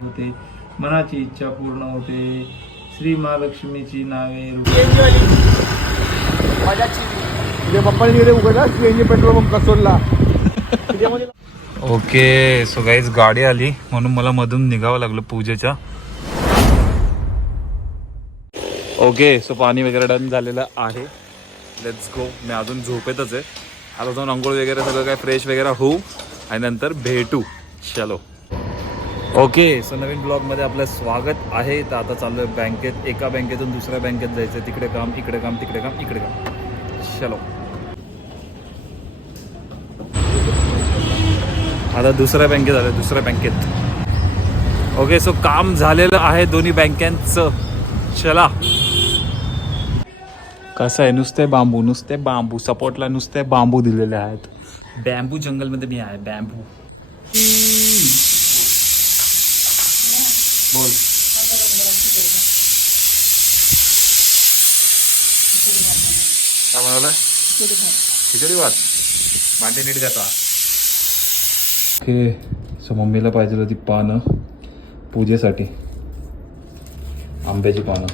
होते, मनाची इच्छा पूर्ण होते. श्री महालक्ष्मीची नावे पप्पाने उघडला सीएनजी पेट्रोल पंप कसोडला. ओके. सो गाईज गाडी आली म्हणून मला मधून निघावं लागलं पूजेच्या. ओके. सो पाणी वगैरे डन झालेलं आहे. Let's go. मी अजून झोपेतच आहे. आता जाऊन अंघोळ वगैरे सगळं काय फ्रेश वगैरे होऊ आणि नंतर भेटू. चलो. ओके. सो नवीन ब्लॉगमध्ये आपलं स्वागत आहे. तर आता चालू आहे बँकेत. एका बँकेतून दुसऱ्या बँकेत जायचं. तिकडे काम, इकडे काम, तिकडे काम, इकडे काम. चलो. आता दुसऱ्या बँकेत आलं. दुसऱ्या बँकेत. ओके. सो काम झालेलं आहे दोन्ही बँकांचं. चला. कसं आहे, नुसते बांबू सपोर्टला नुसते बांबू दिलेले आहेत. बॅम्बू जंगलमध्ये मी आहे. बॅम्बू. बोल. काय म्हणाला? खिचडी भात. भांडे नीट घाता. ओके. सो मम्मीला पाहिजे होती पानं पूजेसाठी. आंब्याची पानं.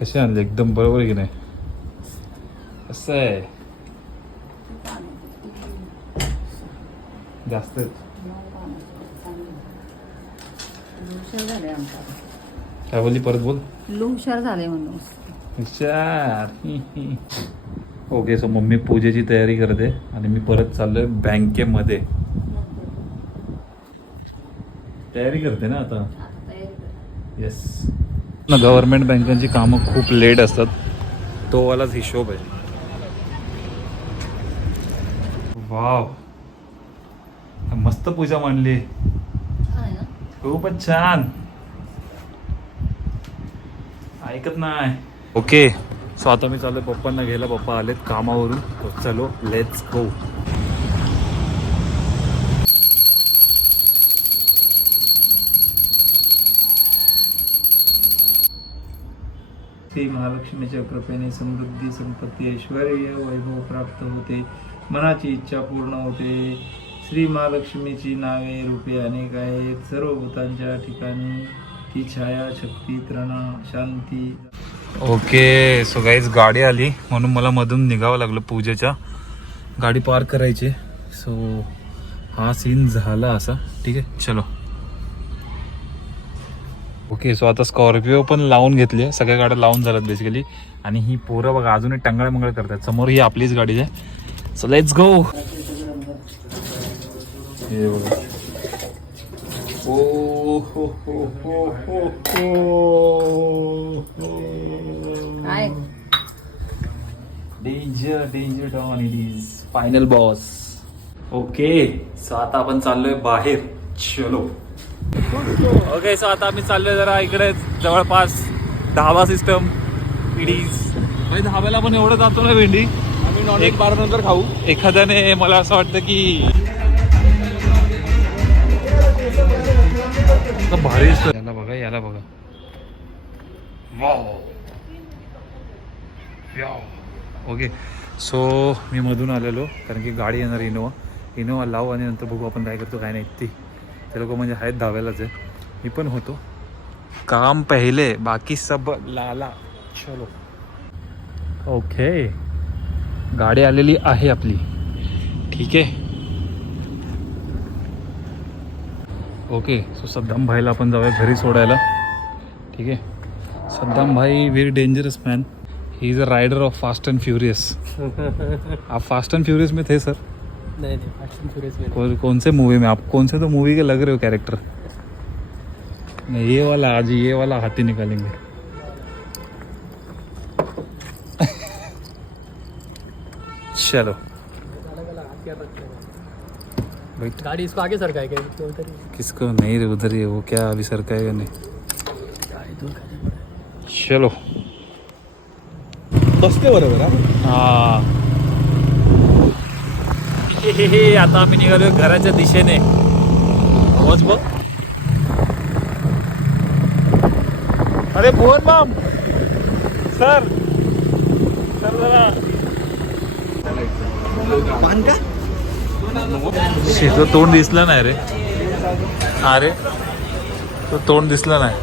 कसे आणले? एकदम बरोबर आहे की नाही? असं आहे. जास्त काय बोलली? परत बोल. हुशार झाले म्हणून. हुशार. ओके. सो मम्मी पूजेची तयारी करते आणि मी परत चाललोय बँकेमध्ये. तयारी करते ना आता. येस. गव्हर्नमेंट बँकांची कामं खूप लेट असतात. तो वालाच हिशोब आहे. वाव, मस्त पूजा मांडली. खूपच छान. ऐकत नाही. ओके. सो आता मी चालू पप्पांना घ्यायला. पप्पा आलेत कामावरून. चलो लेट्स गो. श्री महालक्ष्मीच्या कृपेने समृद्धी, संपत्ती, ऐश्वर्य, वैभव प्राप्त होते. मनाची इच्छा पूर्ण होते. श्री महालक्ष्मीची नावे रूपे अनेक आहेत. सर्व भूतांच्या ठिकाणी ती छाया, शक्ती, त्रणा, शांती. ओके. सो गाईज गाडी आली म्हणून मला मधून निघावं लागलं पूजेच्या. गाडी पार्क करायची. सो हा सीन झाला असा. ठीक आहे. चलो. ओके. सो आता स्कॉर्पिओ पण लावून घेतली आहे. सगळ्या गाड्या लावून झाल्यात बेसिकली. आणि ही पोरं बघा अजून टंगळ्या मंगळ करतात. समोर ही आपलीच गाडी आहे. So let's go. हे बघा. ओ हो हो हो हो काय danger danger Don it is. Final boss. Okay. So आता आपण चाललोय बाहेर. चलो. ओके. सो आता आम्ही चाललोय जरा इकडे जवळपास धाबा सिस्टम. इडीज भाई धाब्याला पण एवढं जातो ना भेंडी. आम्ही नॉन एक बार नंतर खाऊ. एखाद्याने मला असं वाटतं की भारी. याला बघा, याला बघा. वाव. ओके. सो मी मधून आलेलो कारण की गाडी येणार इनोवा लावू आणि नंतर बघू आपण काय करतो काय नाही. ते लोक म्हणजे आहेत धाब्यालाच आहे. मी पण होतो. काम पहिले बाकी सब लाला. चलो. ओके. गाडी आलेली आहे आपली. ठीक आहे. ओके. सो सद्दाम भाईला आपण जाऊया घरी सोडायला. ठीक आहे. सद्दाम भाई very dangerous man. He is a rider of fast and furious. आप फास्ट एंड फ्यूरियस में थे सर? नहीं फास्ट एंड फ्यूरियस में. कौन से मूवी में आप कौन से तो मूवी के लग रहे हो कैरेक्टर? नहीं, ये वाला आज ये वाला हाथी निकालेंगे. चलो. गाड़ी इसको आगे सरका है क्या? किसको नहीं रे, उधर ही है वो. क्या अभी सरकाएगा नहीं. चलो. बसते बरोबर. हा. आता आम्ही निघालो घराच्या दिशेने. आवाज बघ. अरे भुवन माम सर तो तोंड दिसलं नाही रे. अरे तो तोंड दिसलं नाही.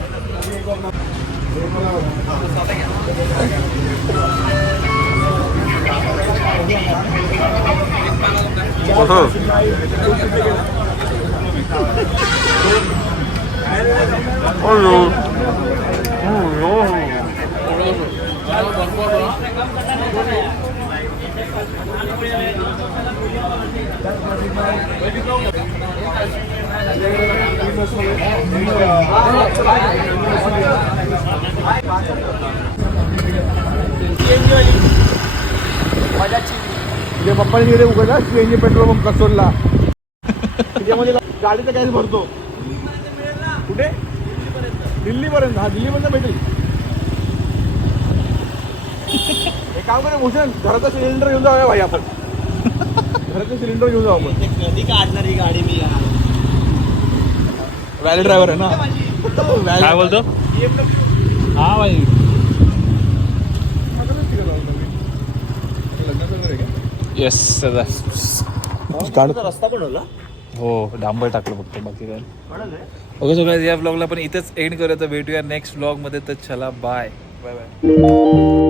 तुझ्या पप्पाने तिकडे उघडला सीएनजी पेट्रोल पंप कसोलला. त्याच्यामध्ये गाडीचा गॅस भरतो. कुठे? दिल्लीपर्यंत. हा दिल्लीपर्यंत भेटेल. एक काम करूया भूषण, घराचा सिलेंडर घेऊन जाऊया भाई आपण. घराचं सिलेंडर घेऊन जाऊ आपण. कधी काढणार ही गाडी मी यार? व्हॅली ड्रायव्हर आहे ना. काय बोलतो? हा भाई. येस दादा. रस्ता बनवला हो डांबर टाकलं फक्त बाकी काय. ओके सो गाइस या ब्लॉगला पण इथेच एंड करूया. तर भेटूया नेक्स्ट ब्लॉगमध्ये. तर चला बाय बाय बाय.